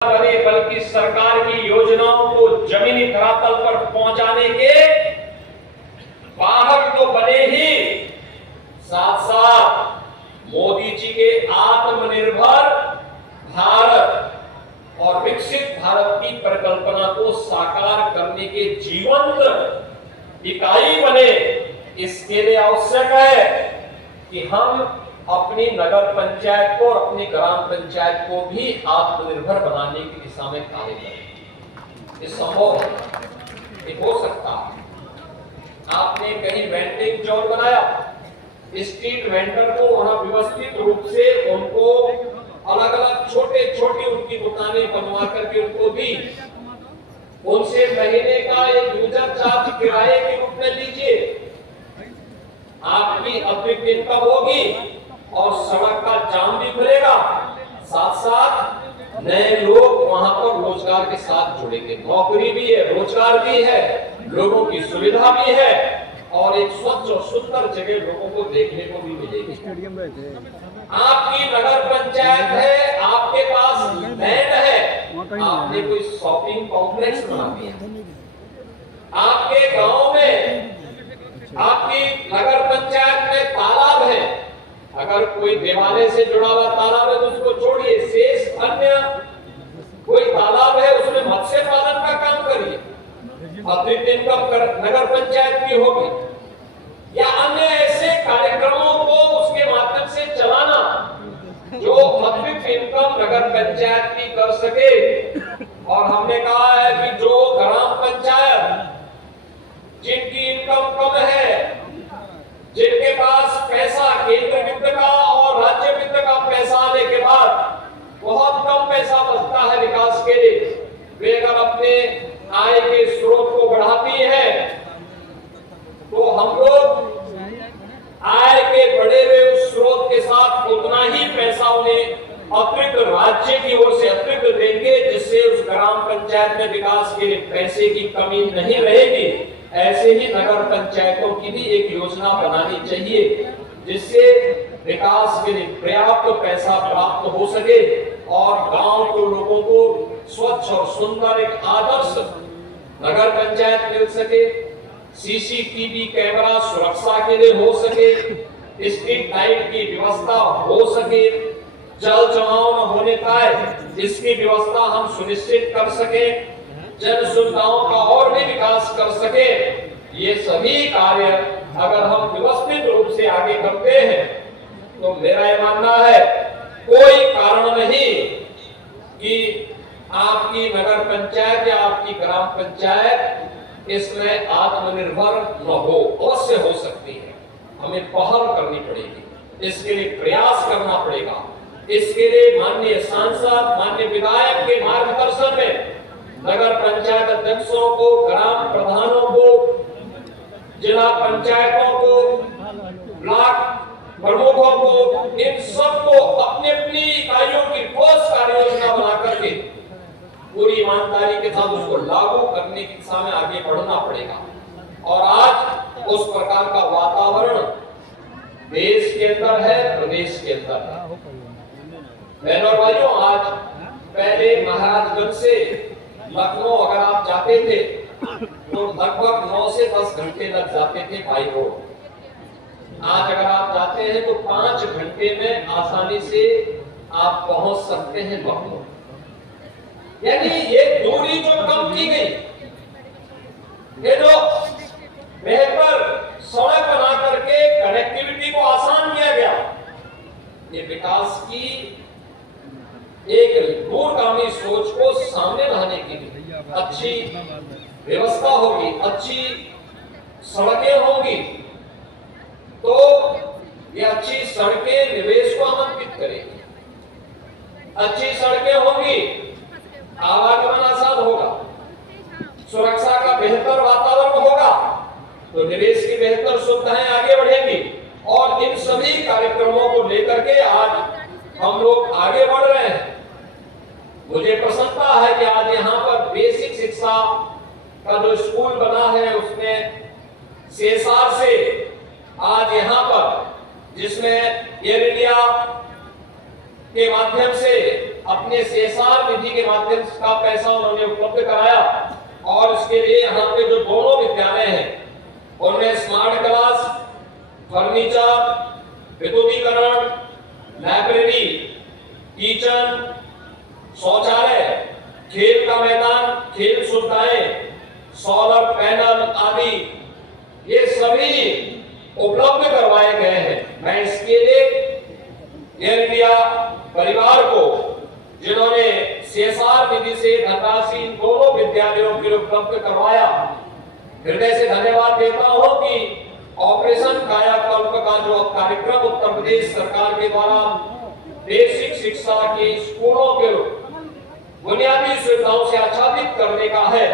बने बल्कि सरकार की योजनाओं को जमीनी धरातल पर पहुंचाने के वाहक तो बने ही, साथ साथ मोदी जी के आत्मनिर्भर भारत और विकसित भारत की परिकल्पना को साकार करने के जीवंत इकाई बने। इसके लिए आवश्यक है कि हम अपनी नगर पंचायत को और अपनी ग्राम पंचायत को भी आत्मनिर्भर बनाने की दिशा में कार्य करें। ये संभव है, ये हो सकता है। आपने कहीं वेंडिंग जोन बनाया, स्ट्रीट वेंडर को वहां व्यवस्थित रूप से उनको अलग अलग छोटे छोटे उनकी दुकानें बनवा करके उनको दी, उनसे महीने का एक यूजर चार्ज किराए के रूप में लीजिए, आपकी अतिरिक्त इनकम होगी और सड़क का जाम भी खुलेगा, साथ साथ नए लोग वहां पर रोजगार के साथ जुड़ेंगे। नौकरी भी है, रोजगार भी है, लोगों की सुविधा भी है और एक स्वच्छ और सुंदर जगह लोगों को देखने को भी मिलेगी। आपकी नगर पंचायत है, आपके पास लैंड है, आपने कोई शॉपिंग कॉम्प्लेक्स बना दिया, आपके गांव में आपकी नगर पंचायत में तालाब है, अगर कोई देवालय से जुड़ा हुआ तालाब है तो उसको छोड़िए, शेष अन्य कोई तालाब है उसमें मत्स्य पालन का काम करिए, अतिरिक्त इनकम नगर पंचायत की होगी, या अन्य ऐसे कार्यक्रमों को उसके माध्यम से चलाना जो अतिरिक्त इनकम नगर पंचायत की कर सके। और हमने कहा है कि जो ग्राम पंचायत जिनकी इनकम कम है, जिनके पास पैसा केंद्र वित्त का और राज्य वित्त का पैसा आने के बाद बहुत कम पैसा बचता है विकास के लिए, वे अगर अपने आय के स्रोत को बढ़ाती है तो हम लोग आय के बढ़े हुए उस स्रोत के साथ उतना ही पैसा उन्हें अतिरिक्त राज्य की ओर से अतिरिक्त देंगे, जिससे उस ग्राम पंचायत में विकास के लिए पैसे की कमी नहीं रहेगी। ऐसे ही नगर पंचायतों की भी एक योजना बनानी चाहिए जिससे विकास के लिए पर्याप्त पैसा प्राप्त हो सके और गांव के लोगों को स्वच्छ और सुंदर एक आदर्श नगर पंचायत मिल सके, सीसीटीवी कैमरा सुरक्षा के लिए हो सके, स्ट्रीट लाइट की व्यवस्था हो सके, जल जमाव न होने पाए इसकी व्यवस्था हम सुनिश्चित कर सके, जन सुविधाओं का और भी विकास कर सके। ये सभी कार्य अगर हम व्यवस्थित रूप से आगे करते हैं तो मेरा ये मानना है कोई कारण नहीं कि आपकी नगर पंचायत या आपकी ग्राम पंचायत इसमें आत्मनिर्भर न हो। अवश्य हो सकती है, हमें पहल करनी पड़ेगी, इसके लिए प्रयास करना पड़ेगा। इसके लिए माननीय सांसद, माननीय विधायक के मार्गदर्शन में नगर पंचायत अध्यक्षों को, ग्राम प्रधानों को, जिला पंचायतों को, ब्लॉक प्रमुखों को, इन सबको अपनी अपनी इकाइयों की ठोस कार्य योजना बना करके पूरी ईमानदारी के साथ उसको लागू करने की दिशा में आगे बढ़ना पड़ेगा। और आज उस प्रकार का वातावरण देश के अंदर है, प्रदेश के अंदर है। बहनों और भाइयों, आज पहले महाराजगंज से लखनऊ अगर आप जाते थे तो लगभग 9 से 10 घंटे लग जाते थे बाई रोड। आज अगर आप जाते हैं तो 5 घंटे में आसानी से आप पहुंच सकते हैं लखनऊ। यानी ये दूरी जो कम की गई, ये जो बेहतर सड़क बना करके कनेक्टिविटी को आसान किया गया, ये विकास की एक दूरगामी सोच को सामने लाने के लिए अच्छी व्यवस्था होगी, अच्छी सड़कें होंगी तो ये अच्छी सड़कें निवेश को आमंत्रित करेगी, अच्छी सड़कें होंगी आवागमन आसान होगा, सुरक्षा का बेहतर वातावरण होगा तो निवेश की बेहतर सुविधाएं आगे बढ़ेंगी। और इन सभी कार्यक्रमों को लेकर के आज हम लोग आगे बढ़ रहे हैं। मुझे प्रसन्नता है कि आज यहाँ पर बेसिक शिक्षा का जो स्कूल बना है उसमें सीएसआर से आज यहाँ पर, जिसमें एयर इंडिया के माध्यम से अपने सीएसआर निधि के माध्यम माध्यम का पैसा उन्होंने उपलब्ध कराया और इसके लिए यहाँ पे जो दोनों विद्यालय हैं उनमें स्मार्ट क्लास, फर्नीचर, विद्युतीकरण, लाइब्रेरी, किचन, शौचालय, खेल का मैदान, खेल सुविधाएं, सोलर पैनल आदि ये सभी उपलब्ध करवाए गए हैं। मैं इसके लिए एयर इंडिया परिवार को, जिन्होंने CSR निधि से धनराशि इन दोनों विद्यालयों के लिए उपलब्ध करवाया, हृदय से धन्यवाद देता हूं कि ऑपरेशन कायाकल्प का जो कार्यक्रम उत्तर प्रदेश सरकार के द्वारा बेसिक शिक्षा के स्कूलों के बुनियादी सुविधाओं से आच्छादित करने का है,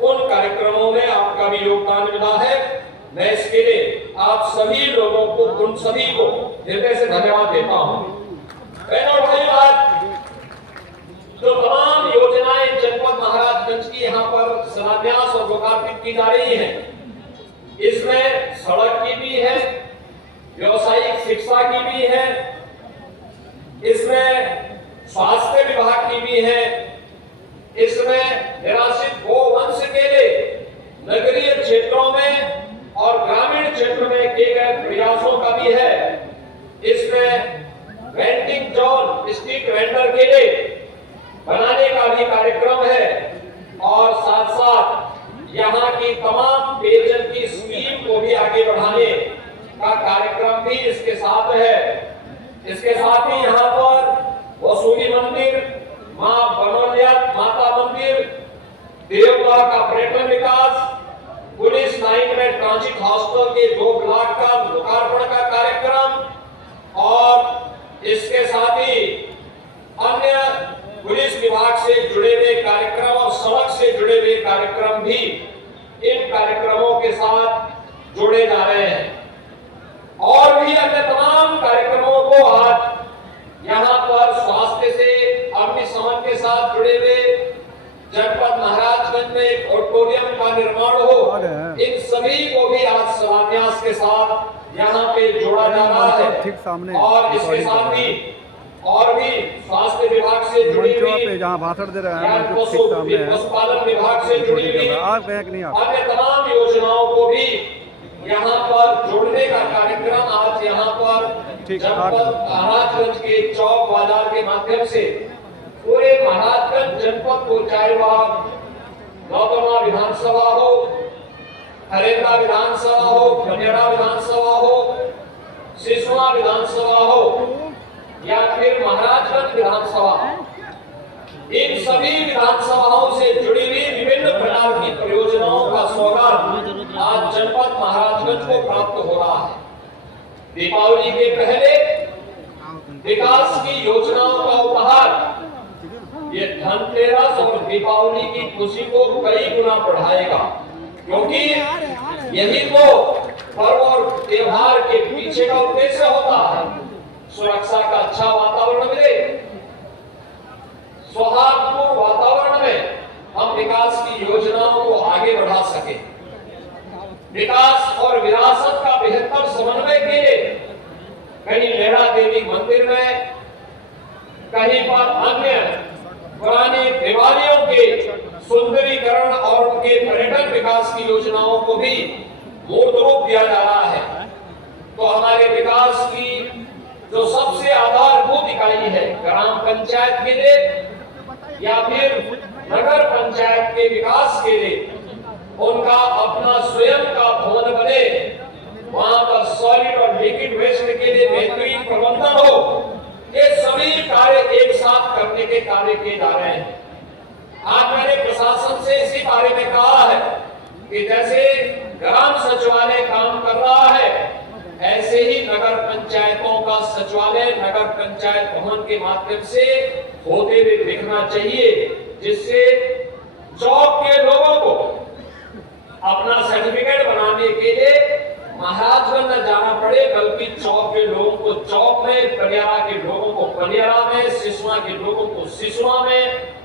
उन कार्यक्रमों में आपका भी योगदान मिला है। मैं इसके लिए आप सभी लोगों को, उन सभी को हृदय से धन्यवाद देता हूं। बहनों और भाइयों, आज जो तमाम योजनाएं जनपद महाराजगंज की यहाँ पर शिलान्यास और लोकार्पित की जा रही है, इसमें सड़क की भी है, व्यावसायिक शिक्षा की भी है, इसमें स्वास्थ्य विभाग की भी है, इसमें निराश्रित गोवंश के लिए नगरीय क्षेत्रों में और ग्रामीण क्षेत्र में किए गए प्रयासों का भी है, इसमें वेंडिंग जोन, स्ट्रीट वेंडर के लिए बनाने का भी कार्यक्रम है और साथ साथ यहाँ की तमाम पेयजल की स्कीम को भी आगे बढ़ाने का कार्यक्रम भी इसके साथ है। इसके साथ ही यहाँ पर वसूली मंदिर, मां बनोलिया माता मंदिर, देवद्वार का पर्यटन विकास, पुलिस लाइन में ट्रांजिट हॉस्टल के 2 ब्लॉक का लोकार्पण का कार्यक्रम और इसके साथ ही अन्य पुलिस विभाग से जुड़े हुए कार्यक्रम और सड़क से जुड़े हुए कार्यक्रम भी इन कार्यक्रमों के साथ जोड़े जा रहे हैं। और भी अन्य तमाम कार्यक्रमों को आज यहाँ पर स्वास्थ्य से अग्निशमन के साथ जुड़े हुए जनपद महाराजगंज में एक ऑडिटोरियम का निर्माण हो, इन सभी को भी आज शिलान्यास के साथ यहाँ पे जोड़ा जा रहा है। ठीक सामने और इसके साथ ही और भी स्वास्थ्य विभाग से जुड़ी हुई, जहाँ भाषण दे रहे हैं, पशुपालन विभाग से जुड़ी हुई अन्य तमाम योजनाओं को भी यहाँ पर जोड़ने का कार्यक्रम आज यहाँ पर जनपद महाराजगंज के चौक बाजार के माध्यम से पूरे महाराजगंज जनपद को, चाहे वह नौतनवा विधानसभा हो, हरेंद्रा विधानसभा हो, खंडेरा विधानसभा हो, सिसवा विधानसभा हो या फिर महाराजगंज विधानसभा, इन सभी विधानसभाओं से जुड़ी हुई विभिन्न प्रकार की परियोजनाओं का सौगात आज जनपद महाराजगंज को प्राप्त हो रहा है। दीपावली के पहले विकास की योजनाओं का उपहार ये धनतेरस और दीपावली की खुशी को कई गुना बढ़ाएगा, क्योंकि यही तो पर्व और त्योहार के पीछे का उद्देश्य होता है। सुरक्षा का अच्छा वातावरण मिले, सौहार्दपूर्ण वातावरण में हम विकास की योजनाओं को आगे बढ़ा सके। विकास और विरासत का बेहतर समन्वय के लिए कहीं लेड़ा देवी मंदिर में, कहीं पर अन्य पुराने देवालयों के सुंदरीकरण और उनके पर्यटन विकास की योजनाओं को भी मूर्त रूप दिया जा रहा है। तो हमारे विकास की जो सबसे आधारभूत इकाई है, ग्राम पंचायत के लिए या फिर नगर पंचायत के विकास के लिए उनका अपना स्वयं का भवन बने, वहां पर सॉलिड और लिक्विड वेस्ट के लिए बेहतरीन प्रबंधन हो, ये सभी कार्य एक साथ करने के कार्य किए जा रहे हैं। आज मैंने प्रशासन से इसी बारे में कहा है कि जैसे ग्राम सचिवालय काम कर रहा है, ऐसे ही नगर पंचायतों का सचिवालय नगर पंचायत भवन के माध्यम से होते हुए दिखना चाहिए, जिससे चौक के लोगों को अपना सर्टिफिकेट बनाने के लिए महाराजगंज न जाना पड़े, बल्कि चौक के लोगों को चौक में, पनियारा के लोगों को पनियारा में, सिसवा के लोगों को सिसवा में,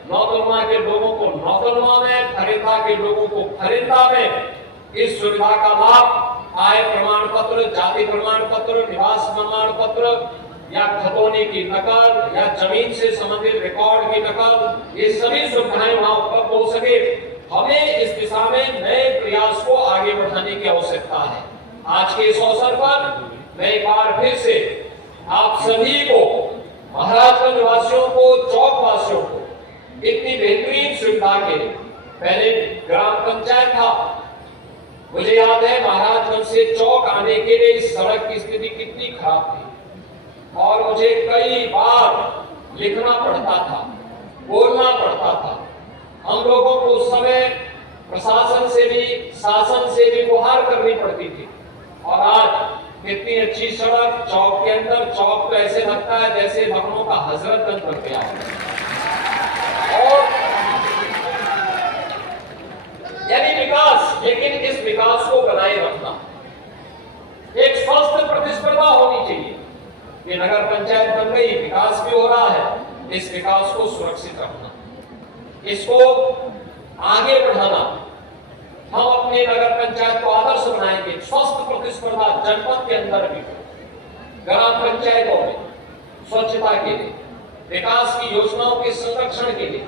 नौतनवा के लोगों को नौतनवा में, फरेंदा के लोगों को फरेंदा में इस सुविधा का लाभ आय प्रमाण पत्र, जाति प्रमाण पत्र, निवास प्रमाण पत्र, या खतौनी की नकल या जमीन से संबंधित रिकॉर्ड की नकल, ये सभी सुविधाएं वहां उपलब्ध हो सके। हमें इस दिशा में नए प्रयास को आगे बढ़ाने की आवश्यकता है। आज के इस अवसर पर मैं एक बार फिर से आप सभी को, महाराजगंज वासियों को, चौक वासियों को इतनी बेहतरीन सुविधा के लिए, पहले ग्राम पंचायत था, मुझे याद है महाराजगंज से चौक आने के लिए इस सड़क की स्थिति कितनी खराब थी और मुझे कई बार लिखना पड़ता था, बोलना पड़ता था। हम लोगों को उस समय प्रशासन से भी, शासन से भी गुहार करनी पड़ती थी। और आज कितनी अच्छी सड़क, चौक के अंदर, चौक तो ऐसे लगता है जैसे लखनऊ का हजरतगंज बन गया। और यानी विकास, लेकिन इस विकास को बनाए रखना, एक स्वस्थ प्रतिस्पर्धा होनी चाहिए। ये नगर पंचायत बन गई, विकास भी हो रहा है, इस विकास को सुरक्षित रखना, इसको आगे बढ़ाना। हम अपने नगर पंचायत को आदर्श बनाएंगे। स्वस्थ प्रतिस्पर्धा जनपद के अंदर भी, ग्राम पंचायतों में स्वच्छता के लिए, विकास की योजनाओं के संरक्षण के लिए,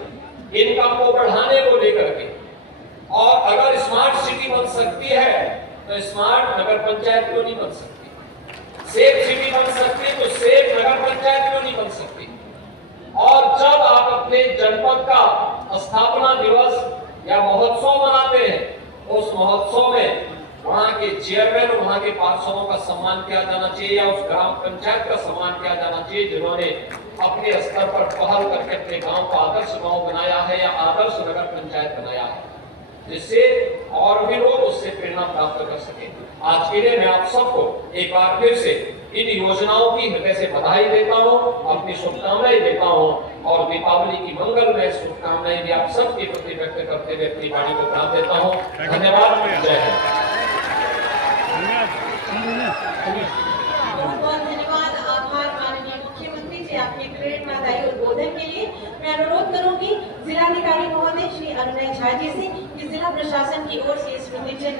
इनकम को बढ़ाने को लेकर के। और अगर स्मार्ट सिटी बन सकती है तो स्मार्ट नगर पंचायत क्यों नहीं बन सकती? सेफ सिटी बन सकती है तो सेफ नगर पंचायत क्यों नहीं बन सकती? और जब आप अपने जनपद का स्थापना दिवस या महोत्सव मनाते हैं, उस महोत्सव में वहां के चेयरमैन, वहां के पार्षदों का सम्मान किया जाना चाहिए या उस ग्राम पंचायत का सम्मान किया जाना चाहिए जिन्होंने अपने स्तर पर पहल करके अपने गांव को आदर्श गांव बनाया है या आदर्श नगर पंचायत बनाया है, जिससे और भी लोग उससे प्रेरणा प्राप्त कर सके। आज के लिए मैं आप सबको एक बार फिर से इन योजनाओं की हृदय से बधाई देता हूं, अपनी शुभकामनाएं देता हूं और दीपावली की मंगलमय शुभकामनाएं भी आप सबके प्रति व्यक्त करते हुए अपनी वाणी को विराम देता हूं। धन्यवाद। जय हिंद। बहुत बहुत धन्यवाद, आभार माननीय मुख्यमंत्री जी आपके प्रेरणादायी उद्बोधन के लिए। मैं अनुरोध करूंगी जिलाधिकारी महोदय श्री अरुणय झा जी से कि जिला प्रशासन की ओर से इस विनिर्जन